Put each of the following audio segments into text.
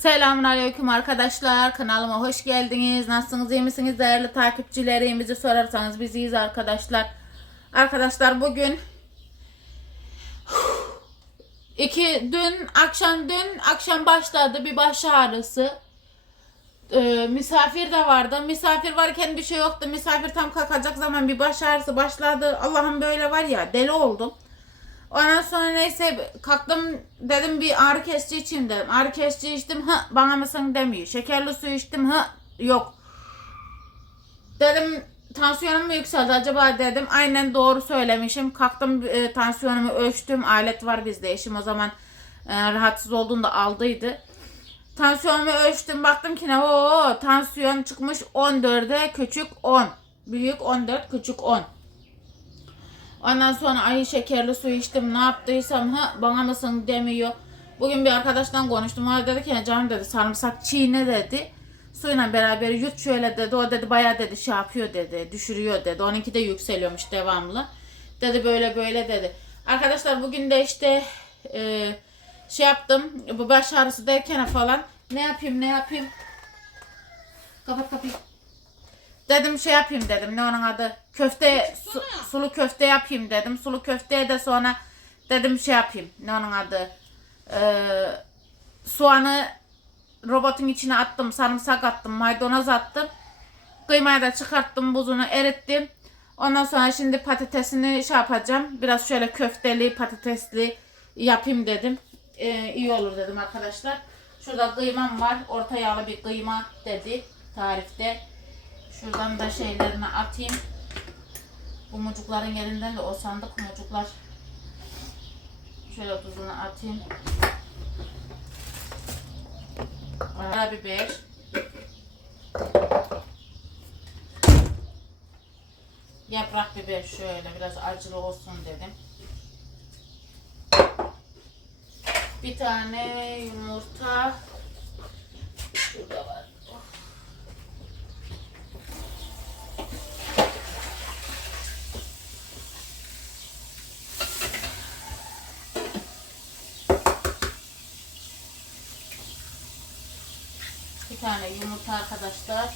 Selamun Aleyküm arkadaşlar. Kanalıma hoş geldiniz. Nasılsınız? iyi misiniz değerli takipçilerim? Bizi sorarsanız biz iyiyiz arkadaşlar. Arkadaşlar bugün iki dün akşam dün akşam başladı bir baş ağrısı. Ee, misafir de vardı. Misafir varken bir şey yoktu. Misafir tam kalkacak zaman bir baş ağrısı başladı. Allah'ım böyle var ya deli oldum. Ondan sonra neyse kalktım dedim bir ağrı kesici içeyim dedim. Ağrı kesici içtim ha bana mısın demiyor. Şekerli su içtim ha yok. Dedim tansiyonum yükseldi acaba dedim. Aynen doğru söylemişim. Kalktım e, tansiyonumu ölçtüm. Alet var bizde. Eşim o zaman e, rahatsız olduğunda aldıydı. Tansiyonumu ölçtüm. Baktım ki ne o tansiyon çıkmış 14'e küçük 10. Büyük 14 küçük 10. Ondan sonra ay şekerli su içtim ne yaptıysam ha bana mısın demiyor. Bugün bir arkadaştan konuştum. O dedi ki canım dedi sarımsak çiğne dedi. Suyla beraber yut şöyle dedi. O dedi bayağı dedi şey yapıyor dedi. Düşürüyor dedi. Onunki de yükseliyormuş devamlı. Dedi böyle böyle dedi. Arkadaşlar bugün de işte e, şey yaptım. Bu baş ağrısı derken falan ne yapayım ne yapayım. Kapat kapıyı. Dedim şey yapayım dedim. Ne onun adı? Köfte su- sulu köfte yapayım dedim. Sulu köfteye de sonra dedim şey yapayım. Ne onun adı? Ee, soğanı robotun içine attım. Sarımsak attım. Maydanoz attım. Kıymayı da çıkarttım. Buzunu erittim. Ondan sonra şimdi patatesini şey yapacağım. Biraz şöyle köfteli patatesli yapayım dedim. Ee, iyi olur dedim arkadaşlar. Şurada kıymam var. Orta yağlı bir kıyma dedi tarifte. Şuradan da şeylerini atayım. Bu mucukların elinden de o sandık mucuklar. Şöyle tuzunu atayım. Karabiber. Yaprak biber şöyle biraz acılı olsun dedim. Bir tane yumurta. Şurada var. Bir tane yumurta arkadaşlar.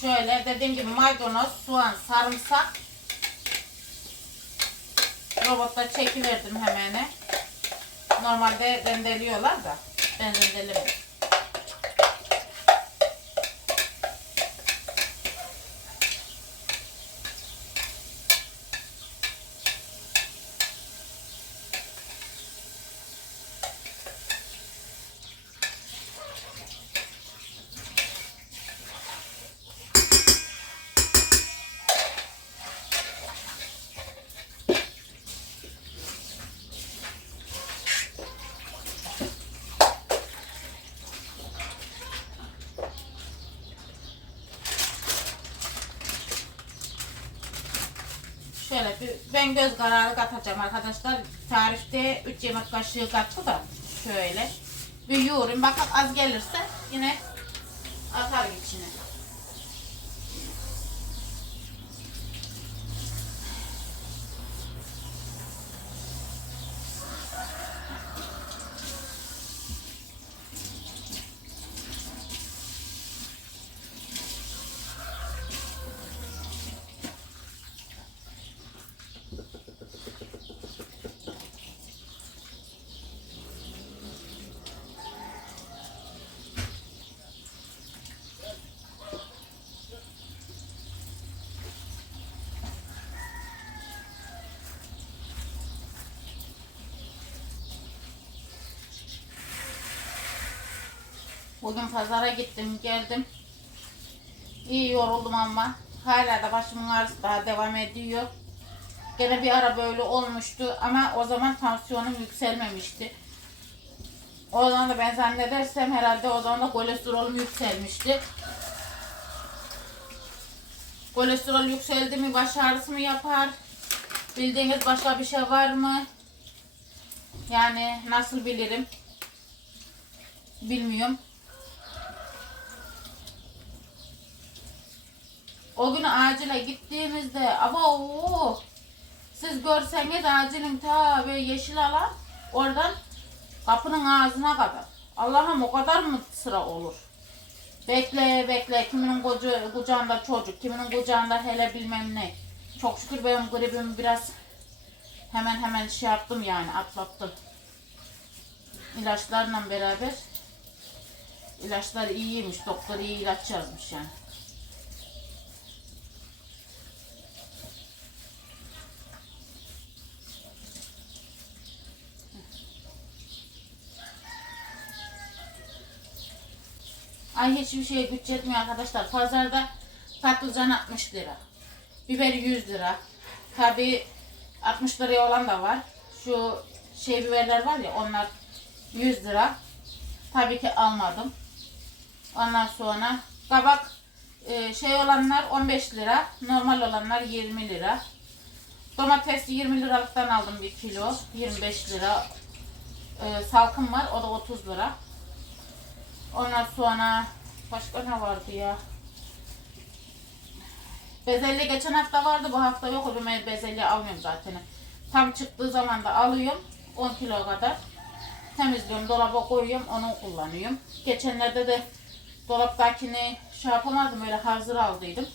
Şöyle dediğim gibi maydanoz, soğan, sarımsak. Robotta çekiverdim hemen. Normalde rendeliyorlar da ben rendelemedim. Ben göz kararı katacağım arkadaşlar. Tarifte 3 yemek kaşığı kattı da şöyle. Bir yoğurayım. Bakın az gelirse yine atar içine. Bugün pazara gittim geldim. İyi yoruldum ama hala da başımın ağrısı daha devam ediyor. Gene bir ara böyle olmuştu ama o zaman tansiyonum yükselmemişti. O zaman da ben zannedersem herhalde o zaman da kolesterolüm yükselmişti. Kolesterol yükseldi mi baş ağrısı mı yapar? Bildiğiniz başka bir şey var mı? Yani nasıl bilirim? Bilmiyorum. O gün acile gittiğimizde abo Siz görseniz acilin ta böyle yeşil alan oradan kapının ağzına kadar. Allah'ım o kadar mı sıra olur? Bekle bekle kiminin koca, kucağında çocuk, kiminin kucağında hele bilmem ne. Çok şükür benim gribimi biraz hemen hemen şey yaptım yani atlattım. İlaçlarla beraber ilaçlar iyiymiş. Doktor iyi ilaç yazmış yani. Ay hiçbir şeye güç yetmiyor arkadaşlar. Pazarda patlıcan 60 lira. Biber 100 lira. Tabi 60 liraya olan da var. Şu şey biberler var ya onlar 100 lira. Tabii ki almadım. Ondan sonra kabak e, şey olanlar 15 lira. Normal olanlar 20 lira. Domates 20 liralıktan aldım bir kilo. 25 lira. E, salkım var. O da 30 lira. Ondan sonra başka ne vardı ya? Bezelye geçen hafta vardı. Bu hafta yok. Ben bezelye almıyorum zaten. Tam çıktığı zaman da alıyorum. 10 kilo kadar. Temizliyorum. Dolaba koyuyorum. Onu kullanıyorum. Geçenlerde de dolaptakini şey yapamadım. Öyle hazır aldıydım.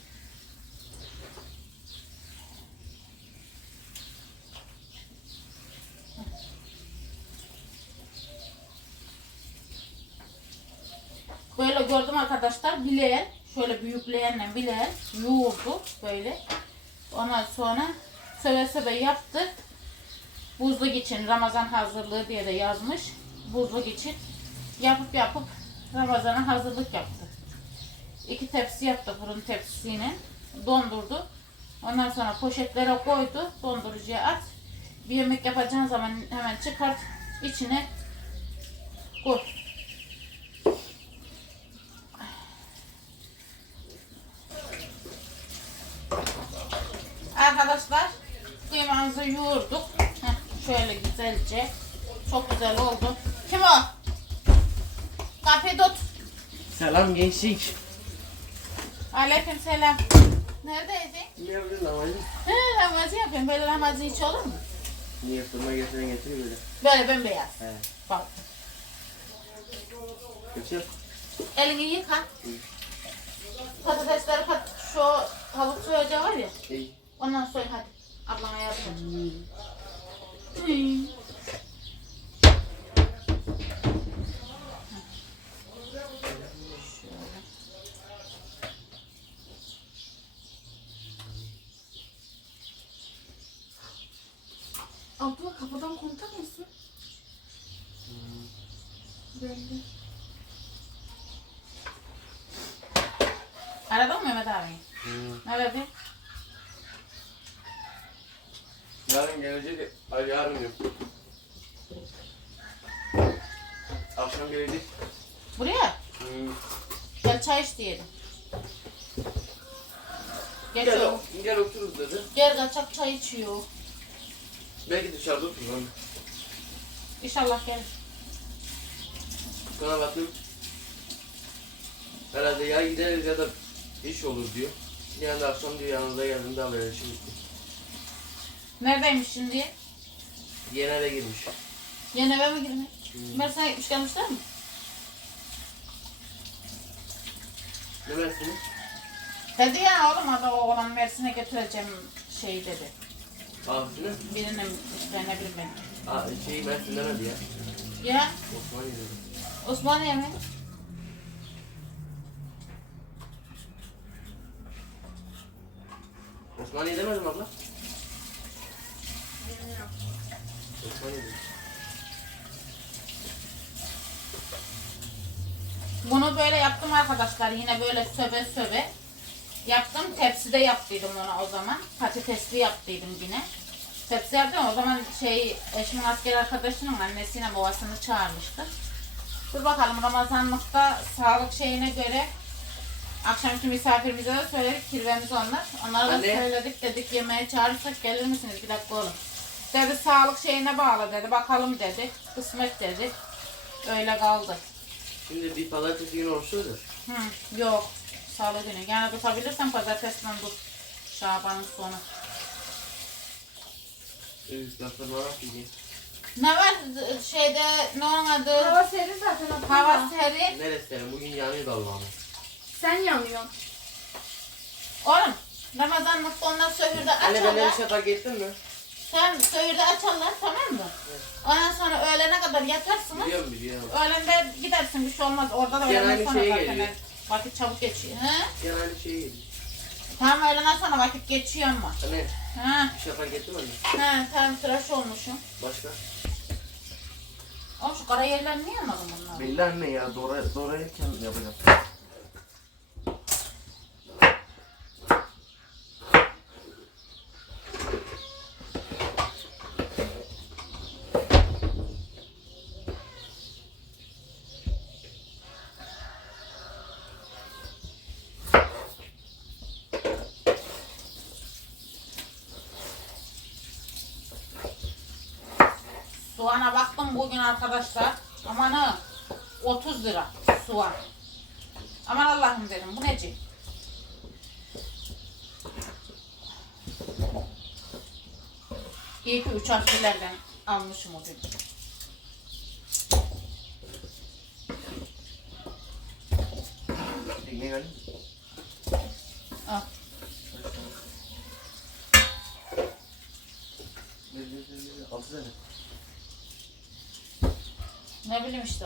Böyle gördüm arkadaşlar bileğen şöyle büyükleyenle bileğen yoğurdu böyle. Ondan sonra söve söve yaptı. Buzluk için Ramazan hazırlığı diye de yazmış. Buzluk için yapıp yapıp Ramazan'a hazırlık yaptı. İki tepsi yaptı fırın tepsisiyle. Dondurdu. Ondan sonra poşetlere koydu. Dondurucuya at. Bir yemek yapacağın zaman hemen çıkart. içine koy. Arkadaşlar kıymamızı yoğurduk. Heh, şöyle güzelce. Çok güzel oldu. Kim o? Kapıyı tut. Selam gençlik. Aleyküm selam. Neredeydin? Ne bileyim lan He, lahmacun yapıyorum. Böyle lahmacun hiç olur mu? Niye fırına getiren getiriyor böyle. Böyle bembeyaz. He. Bak. Götür. Elini yıka. Patatesleri pat şu tavuk soyacağı var ya. İyi. Ondan soy hadi. Ablana yardım et. Hmm. Abla kapıdan kontak mısın? Belli. Aradın mı Mehmet abi? Hmm. Ne dedi? Yarın gelecek. Ay yarın yok. Akşam gelecek. Buraya? Hmm. Gel çay iç diyelim. Geç Gel, oğlum. gel otururuz dedi. Gel kaçak çay içiyor. Belki dışarıda oturalım. İnşallah gelir. Sonra baktım. Herhalde ya gideriz ya da iş olur diyor. Yani akşam diyor yanınıza geldiğinde alıyor. Neredeymiş şimdi? yeni eve girmiş. Yeni eve mi girmek? Hmm. Mersin'e gitmiş gelmişler mi? Ne versiniz? Dedi ya oğlum adı oğlan Mersin'e götüreceğim şey dedi. Abisine? Birinin işte ne bileyim ben. Aa, şey Mersin demedi ya. Ya Osmaniye dedi. Osmaniye mi? Osmaniye demedim abla. Bunu böyle yaptım arkadaşlar. Yine böyle söbe söbe. Yaptım. Tepside yaptıydım onu o zaman. Patatesli yaptıydım yine. Tepsi yaptım. O zaman şey eşimin asker arkadaşının annesine babasını çağırmıştı. Dur bakalım Ramazanlıkta sağlık şeyine göre akşamki misafirimize de söyledik. Kirvemiz onlar. Onlara da Anne. söyledik. Dedik yemeğe çağırırsak gelir misiniz? Bir dakika oğlum. Dedi sağlık şeyine bağlı dedi. Bakalım dedi. Kısmet dedi. Öyle kaldı. Şimdi bir pazartesi günü oruçludur. Hı, yok. Salı günü. Yani tutabilirsen pazartesiden tut. Şaban'ın sonu. Üstadlar var ki. Ne var şeyde ne onun adı? Hava serin zaten. atma. Hava serin. Neresi senin? Bugün yanıyor Allah'ım. Sen yanıyorsun. Oğlum Ramazanlıkta onlar söhürde Anne ben de bir şey fark ettin mi? Sen söhürde açarlar tamam mı? Ondan sonra öğlene kadar yatarsınız. Biliyorum biliyorum. Öğlende gidersin bir şey olmaz. Orada da Gene öğlenden aynı sonra şeye vakit, geliyor. vakit çabuk geçiyor. He? Aynı şey yedi. Tamam öğleden sonra vakit geçiyor ama. Anne He. bir şey fark ettin mi anne? He tamam tıraş olmuşum. Başka? Oğlum şu kara yerlerini niye anladın bunları? Belli anne ya. Doğra, doğrayırken yapacağım. Bugün arkadaşlar. Aman ha 30 lira soğan. Aman Allah'ım dedim bu neci? İyi ki üç harflerden almışım o gün. Al. Altı tane. Ne bileyim işte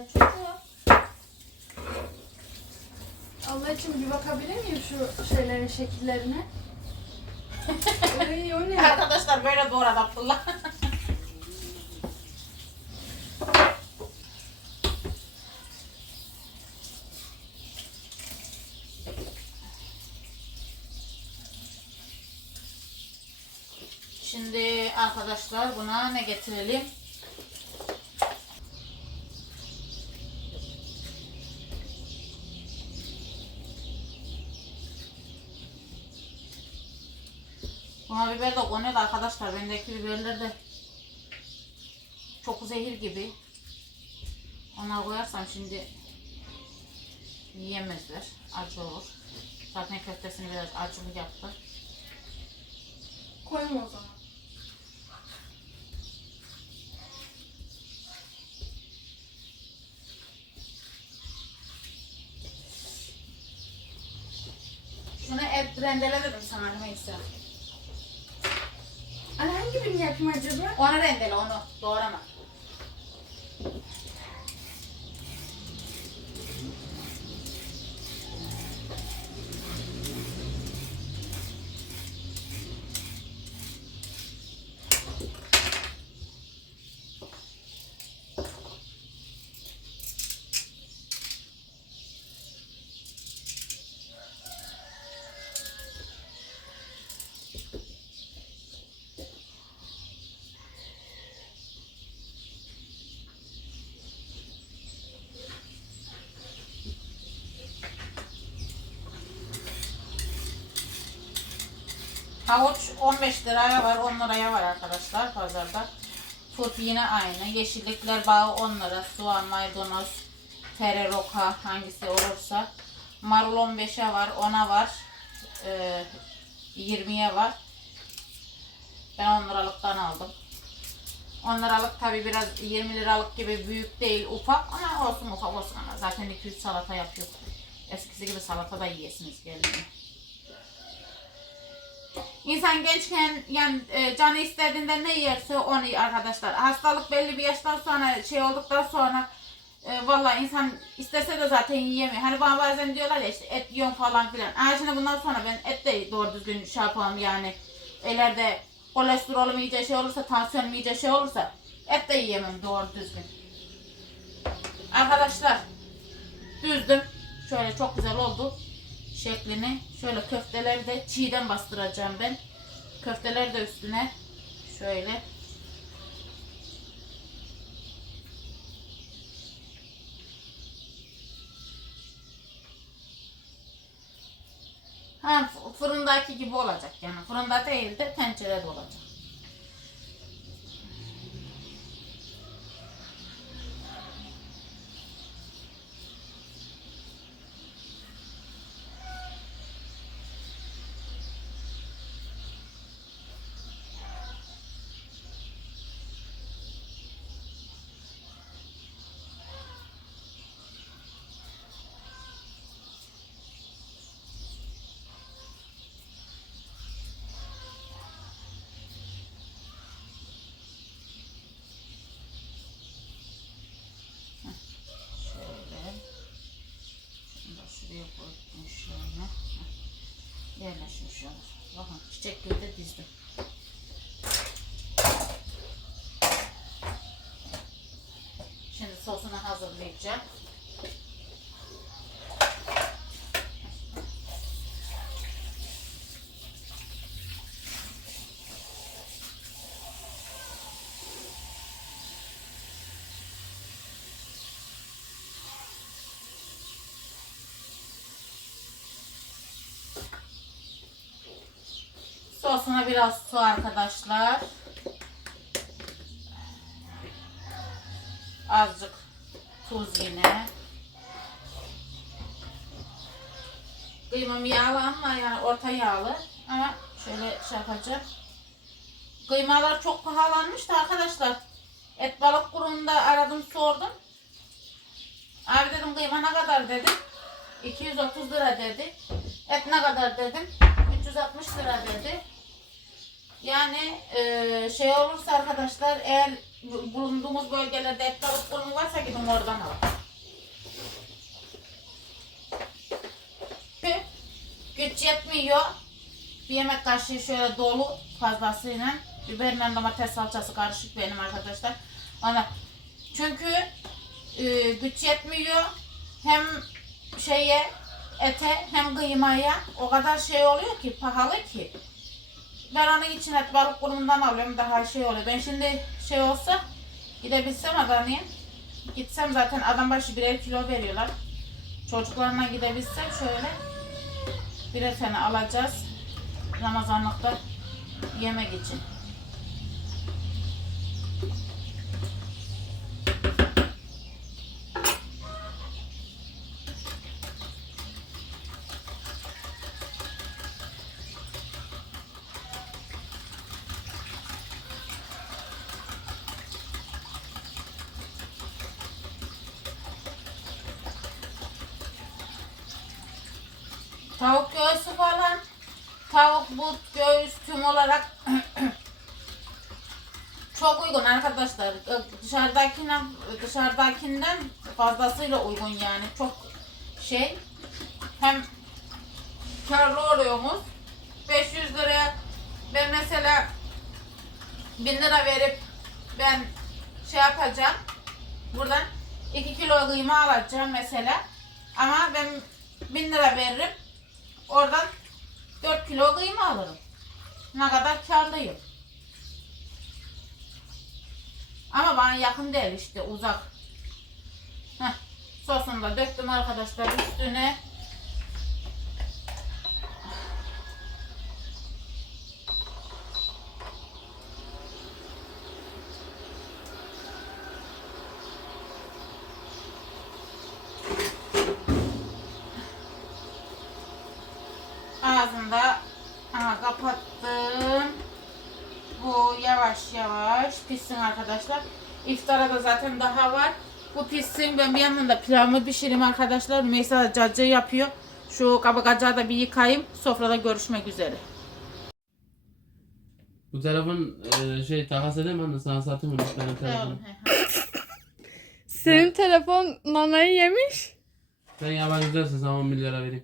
oğlum böyle çocuğum. Allah için bir bakabilir miyim şu şeylerin şekillerine? Ay o ne? Arkadaşlar böyle doğru Abdullah. Şimdi arkadaşlar buna ne getirelim? Buna biber de konuyor da arkadaşlar bendeki biberler de çok zehir gibi. Onlar koyarsam şimdi yiyemezler. Acı olur. Zaten köftesini biraz acılı yaptı. Koyma o zaman. Şunu et rendele dedim sana neyse. Hangi birini yapayım acaba? Onu rendele onu doğrama. Havuç 15 liraya var 10 liraya var arkadaşlar pazarda. Turp yine aynı. Yeşillikler bağı 10 lira. Soğan, maydanoz, tere, roka hangisi olursa. Marul 15'e var, 10'a var. Ee, 20'ye var. Ben 10 liralıktan aldım. 10 liralık tabi biraz 20 liralık gibi büyük değil ufak ama olsun ufak olsun ama zaten 200 salata yapıyor. Eskisi gibi salata da yiyesiniz gelin. İnsan gençken yani e, canı istediğinde ne yerse onu yer arkadaşlar. Hastalık belli bir yaştan sonra şey olduktan sonra e, valla insan istese de zaten yiyemiyor. Hani bana bazen diyorlar ya işte et yiyorum falan filan. Ha şimdi bundan sonra ben et de doğru düzgün şey yapamam yani. Ileride kolesterolüm iyice şey olursa, tansiyonum iyice şey olursa et de yiyemem doğru düzgün. Arkadaşlar düzdüm. Şöyle çok güzel oldu şeklini. Şöyle köfteleri de çiğden bastıracağım ben. Köfteleri de üstüne şöyle Ha fırındaki gibi olacak yani. Fırında değil de tencerede olacak. Şöyle. Şunu da şuraya koydum şöyle. Heh. Yerleşmiş olur. Bakın çiçek gibi de dizdim. Şimdi sosunu hazırlayacağım. Sosuna biraz su arkadaşlar. Azıcık tuz yine. Kıymam yağlı ama yani orta yağlı. Ama şöyle şey yapacağım. Kıymalar çok pahalanmıştı arkadaşlar. Et balık kurumunda aradım sordum. Abi dedim kıyma ne kadar dedim. 230 lira dedi. Et ne kadar dedim. 360 lira dedi. Yani e, şey olursa arkadaşlar eğer bu- bulunduğumuz bölgelerde et balık kurumu varsa gidin oradan alın. Güç yetmiyor. Bir yemek kaşığı şöyle dolu fazlasıyla. Biberle domates salçası karışık benim arkadaşlar. Ona çünkü e, güç yetmiyor. Hem şeye ete hem kıymaya o kadar şey oluyor ki pahalı ki. Onun için et balık kurumundan alıyorum daha şey oluyor. Ben şimdi şey olsa gidebilsem Adana'ya gitsem zaten adam başı birer kilo veriyorlar. Çocuklarına gidebilsem şöyle birer tane alacağız. Ramazanlıkta yemek için. Tavuk göğsü falan. Tavuk, but, göğüs tüm olarak çok uygun arkadaşlar. Dışarıdakinden dışarıdakinden fazlasıyla uygun yani. Çok şey hem karlı oluyorsunuz. 500 liraya ben mesela 1000 lira verip ben şey yapacağım. Buradan 2 kilo kıyma alacağım mesela. Ama ben 1000 lira veririm. Oradan 4 kilo kıyma alırım. Ne kadar karlıyım. Ama bana yakın değil işte uzak. Heh, sosunu da döktüm arkadaşlar üstüne. Arkadaşlar. İftara da zaten daha var. Bu pişsin ben bir yandan da pilavımı pişireyim arkadaşlar. Rümeysa da cacığı yapıyor. Şu kabakacağı da bir yıkayayım. Sofrada görüşmek üzere. Bu telefon e, şey takas edeyim anne sana satayım onu benim telefonu. Senin telefon nanayı yemiş. Sen yabancı dersin sana 10 milyara vereyim.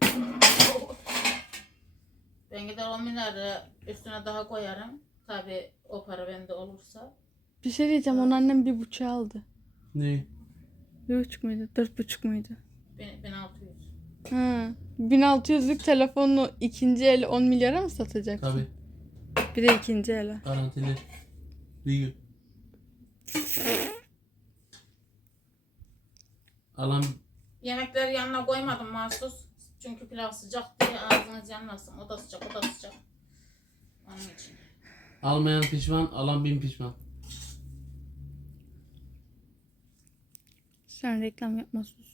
Ben gider 10 milyarı üstüne daha koyarım. Tabi o para bende olursa. Bir şey diyeceğim onun annem bir buçuğu aldı. Ne? Bir buçuk muydu? Dört buçuk muydu? bin- 1600. Ha. 1600'lük telefonu ikinci el 10 milyara mı satacaksın? Tabi Bir de ikinci ele. garantili. Bir gün. Alan Yemekleri yanına koymadım mahsus. Çünkü pilav sıcak diye ağzınız yanmasın. O da sıcak, o da sıcak. Onun için. almayan pişman, alan bin pişman. Sen reklam yapma sus.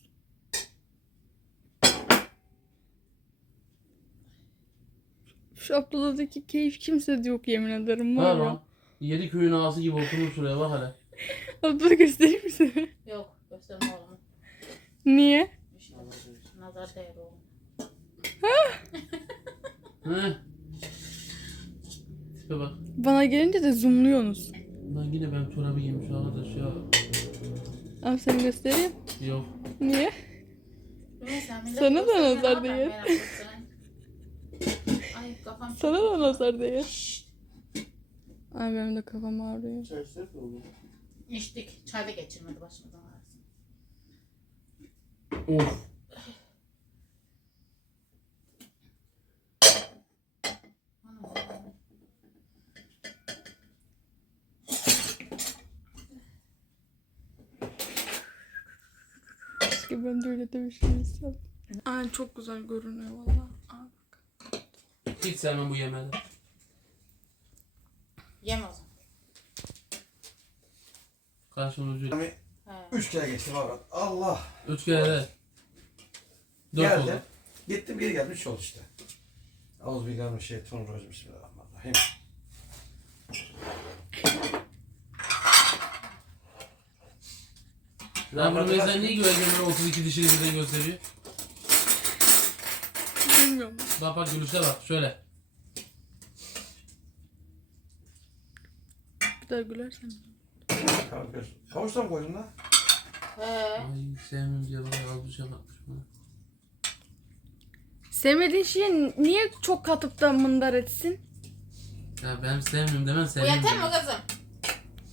Şu Abdullah'daki keyif kimsede yok yemin ederim var ya. lan. Yedi köyün ağası gibi oturmuş şuraya bak hele. Abdullah göstereyim mi sana? Yok, gösterme oğlumu. Niye? Nazar değer oğlum. He. Tipe bak. Bana gelince de zoomluyorsunuz. Lan yine ben çorabı giymiş arkadaş ya. Abi seni göstereyim. Yok. Niye? Sana da nazar değer. meraklısın. Ay kafam Sana da nazar değer. Ay benim de kafam ağrıyor. İçtik. Çay da geçirmedi başımızdan ağrısın. Of. Keşke ben de öyle dövüşürsem. Ay çok güzel görünüyor valla. Aa, bak. Hiç sevmem bu yemeği. Yeme o zaman. He. üç kere geçtim abi. Allah. Üç kere de. Dört Geldim. oldu. Gittim geri geldim. Üç oldu işte. Euzubillahimineşşeytanirracim. Bismillahirrahmanirrahim. Lan bunu mesela niye güvenceğimde 32 dişini birden gösteriyor? Bilmiyorum. Bak bak gülüşe bak şöyle. Bir daha gülersen. Kalkıyoruz. Havuçta mı koydun lan? He. Ay sevmem diye bana az bir şey bakmış bana. Sevmediğin şeyi niye çok katıp da mındar etsin? Ya ben sevmiyorum demem Bu sevmiyorum. yeter mi demem. kızım?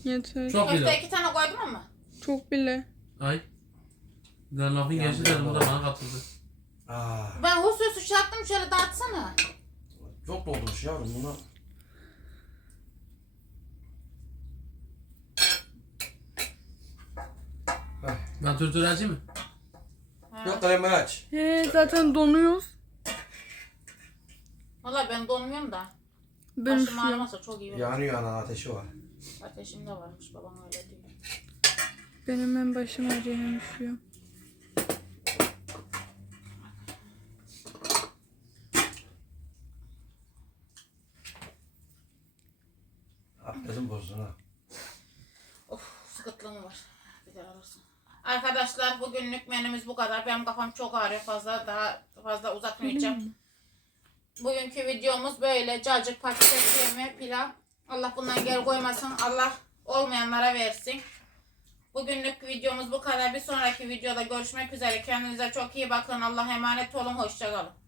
Yeter. Çok Köfte bile. iki tane koydum ama. Çok bile. Ay. Ben lafın Yandı, bu da yandı. bana katıldı. Aa, Ben hususu yaptım şöyle dağıtsana. çok doldurmuş yavrum bunu. Ben tür açayım mı? Yok hemen aç. He zaten donuyoruz. Valla ben donmuyorum da. Ben Başım üşüyorum. ağrımasa çok iyi olur. Yanıyor ana ateşi var. Ateşim de varmış babam öyle diyor. Benim en başım ağrıyor hem üşüyor. Abdestim bozdun ha. Of sıkıntılığım var. Bir de alırsın. Arkadaşlar bugünlük menümüz bu kadar. Benim kafam çok ağrıyor fazla daha fazla uzatmayacağım. Bugünkü videomuz böyle cacık patates yemeği pilav. Allah bundan geri koymasın. Allah olmayanlara versin. Bugünlük videomuz bu kadar. Bir sonraki videoda görüşmek üzere. Kendinize çok iyi bakın. Allah'a emanet olun. Hoşçakalın.